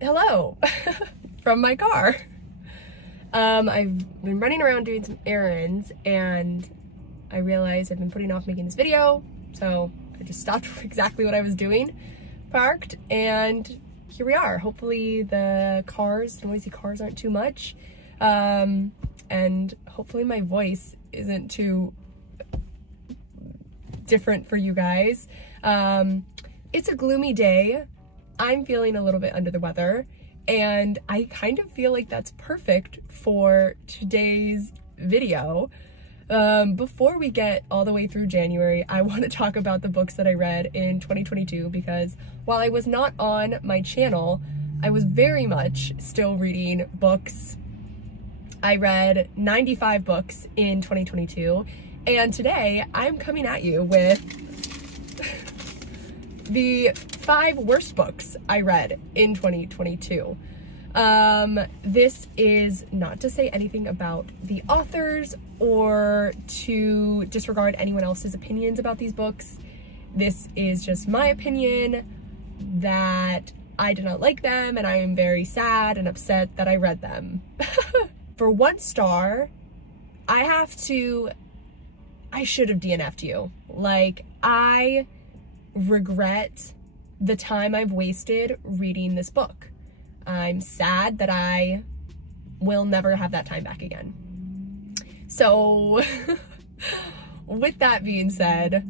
hello from my car. I've been running around doing some errands and I realized I've been putting off making this video, so I just stopped exactly what I was doing, parked, and here we are. Hopefully the noisy cars aren't too much, and hopefully my voice isn't too different for you guys. It's a gloomy day. I'm feeling a little bit under the weather, and I kind of feel like that's perfect for today's video. Before we get all the way through January, I want to talk about the books that I read in 2022, because while I was not on my channel, I was very much still reading books. I read 95 books in 2022, and today I'm coming at you with the 5 worst books I read in 2022. This is not to say anything about the authors or to disregard anyone else's opinions about these books. This is just my opinion that I did not like them, and I am very sad and upset that I read them. For 1 star, I should have DNF'd you. Like, I regret the time I've wasted reading this book. I'm sad that I will never have that time back again. So with that being said,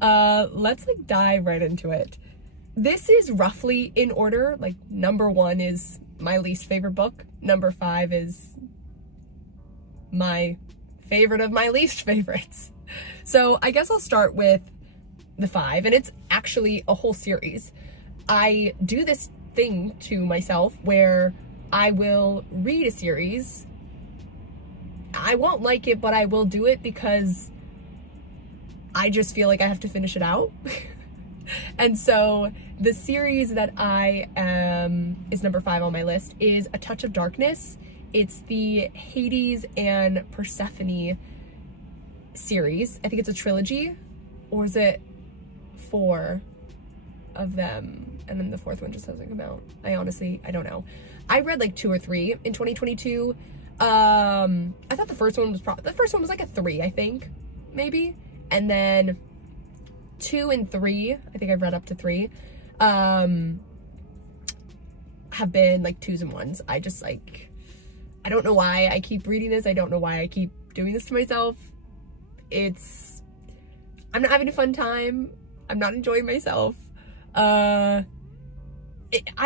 let's like dive right into it. This is roughly in order. Like, number 1 is my least favorite book. Number 5 is my favorite of my least favorites. So I guess I'll start with the 5, and it's actually a whole series. I do this thing to myself where I will read a series. I won't like it, but I will do it because I just feel like I have to finish it out. And so the series that is number 5 on my list is A Touch of Darkness. It's the Hades and Persephone series. I think it's a trilogy, or is it 4 of them and then the 4th one just hasn't come out? I don't know. I read like 2 or 3 in 2022. I thought the first one was like a 3, I think, maybe, and then 2 and 3, I think I've read up to 3, have been like 2s and 1s. I just like, I don't know why I keep reading this. I don't know why I keep doing this to myself. I'm not having a fun time. I'm not enjoying myself. I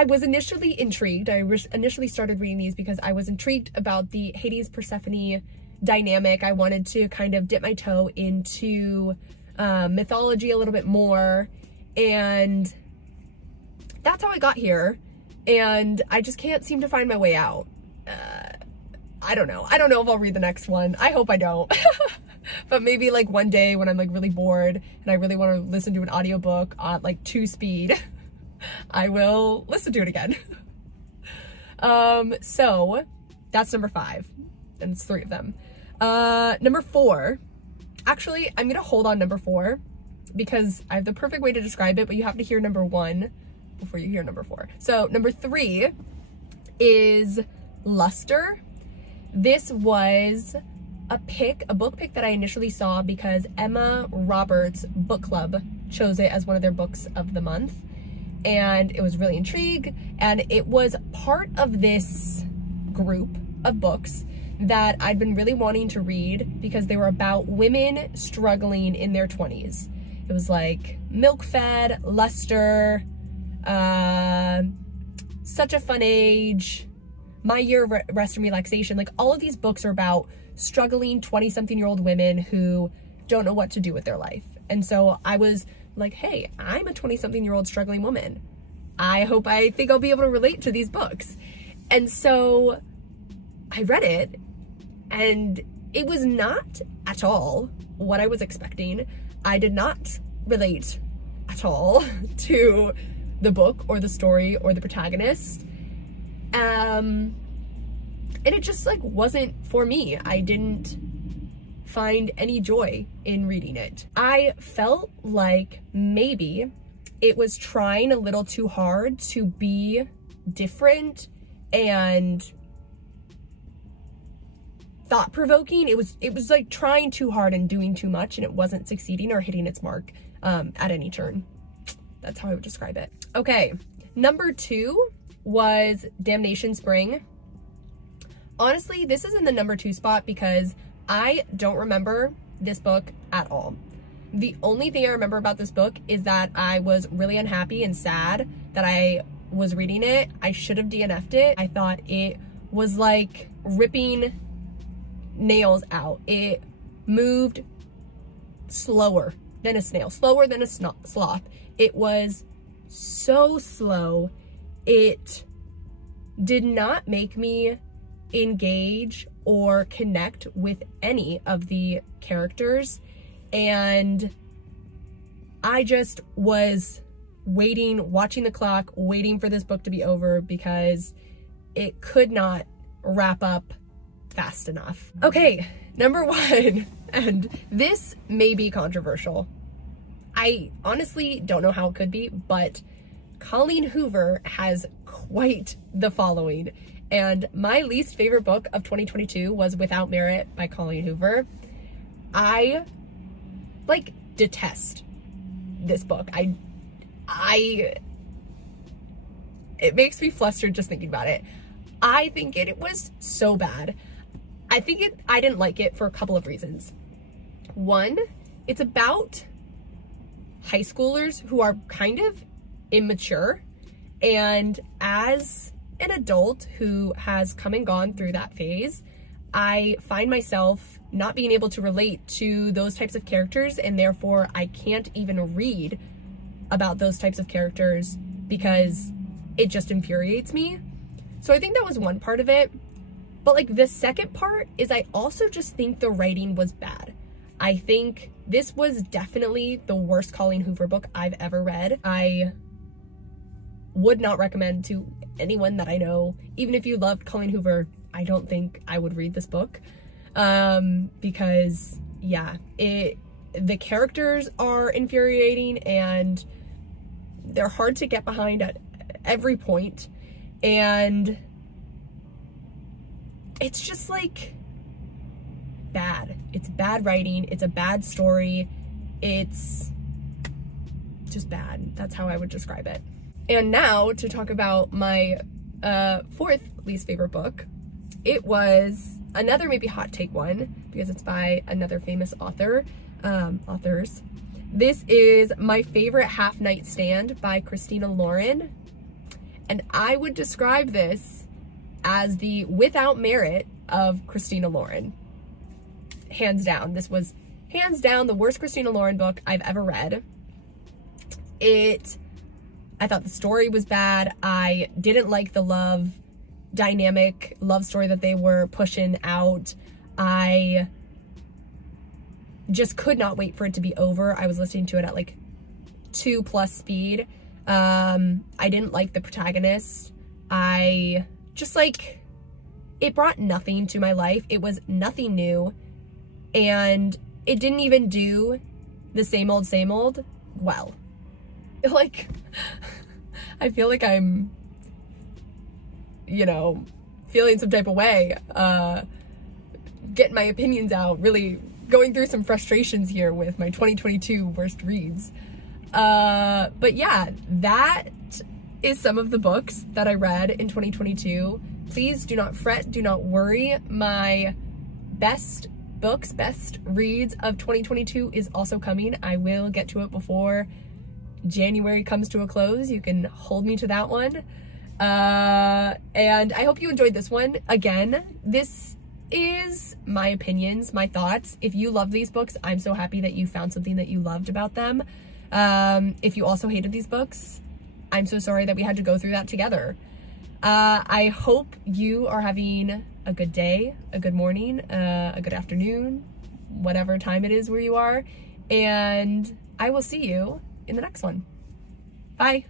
was initially intrigued. I initially started reading these because I was intrigued about the Hades Persephone dynamic. I wanted to kind of dip my toe into mythology a little bit more, and that's how I got here, and I just can't seem to find my way out. I don't know if I'll read the next one. I hope I don't. But maybe like one day when I'm like really bored and I really want to listen to an audiobook on like 2 speed, I will listen to it again. So that's number 5, and it's 3 of them. Number 4, actually, I'm gonna hold on number 4 because I have the perfect way to describe it, but you have to hear number 1 before you hear number 4. So number 3 is Luster. This was a book pick that I initially saw because Emma Roberts' book club chose it as one of their books of the month, and it was really intrigued, and it was part of this group of books that I'd been really wanting to read because they were about women struggling in their 20s. It was like Milk-Fed, Luster, Such a Fun Age, My Year of Rest and Relaxation. Like, all of these books are about struggling 20-something-year-old women who don't know what to do with their life. And so I was like, hey, I'm a 20-something-year-old struggling woman. I think I'll be able to relate to these books. And so I read it, and it was not at all what I was expecting. I did not relate at all to the book or the story or the protagonist. And it just like wasn't for me. I didn't find any joy in reading it. I felt like maybe it was trying a little too hard to be different and thought-provoking. It was like trying too hard and doing too much, and it wasn't succeeding or hitting its mark at any turn. That's how I would describe it. Okay, number 2 was Damnation Spring. Honestly, this is in the number 2 spot because I don't remember this book at all. The only thing I remember about this book is that I was really unhappy and sad that I was reading it. I should have DNF'd it. I thought it was like ripping nails out. It moved slower than a snail, slower than a sloth. It was so slow. It did not make me engage or connect with any of the characters, and I just was waiting, watching the clock, waiting for this book to be over because it could not wrap up fast enough. Okay, number 1, and this may be controversial. I honestly don't know how it could be, but Colleen Hoover has quite the following. And my least favorite book of 2022 was Without Merit by Colleen Hoover. I like detest this book. It makes me flustered just thinking about it. I think it was so bad. I didn't like it for a couple of reasons. One, it's about high schoolers who are kind of immature, and as an adult who has come and gone through that phase, I find myself not being able to relate to those types of characters, and therefore I can't even read about those types of characters because it just infuriates me. So I think that was one part of it. But like the second part is I also just think the writing was bad. I think this was definitely the worst Colleen Hoover book I've ever read. I would not recommend to anyone that I know. Even if you loved Colleen Hoover, I don't think I would read this book. Because yeah, the characters are infuriating and they're hard to get behind at every point. And it's just like bad. It's bad writing. It's a bad story. It's just bad. That's how I would describe it. And now to talk about my 4th least favorite book. It was another maybe hot take one because it's by another famous authors. This is My Favorite Half Night Stand by Christina Lauren. And I would describe this as the Without Merit of Christina Lauren. Hands down. This was hands down the worst Christina Lauren book I've ever read. I thought the story was bad. I didn't like the love story that they were pushing out. I just could not wait for it to be over. I was listening to it at like 2+ speed. I didn't like the protagonist. I just like, it brought nothing to my life. It was nothing new. And it didn't even do the same old well. Like, I feel like I'm, you know, feeling some type of way, getting my opinions out, really going through some frustrations here with my 2022 worst reads. But yeah, that is some of the books that I read in 2022. Please do not fret, do not worry. My best books, best reads of 2022 is also coming. I will get to it before January comes to a close. You can hold me to that one. And I hope you enjoyed this one. Again, this is my opinions, my thoughts. If you love these books, I'm so happy that you found something that you loved about them. If you also hated these books, I'm so sorry that we had to go through that together. I hope you are having a good day, a good morning, a good afternoon, whatever time it is where you are. And I will see you in the next one. Bye.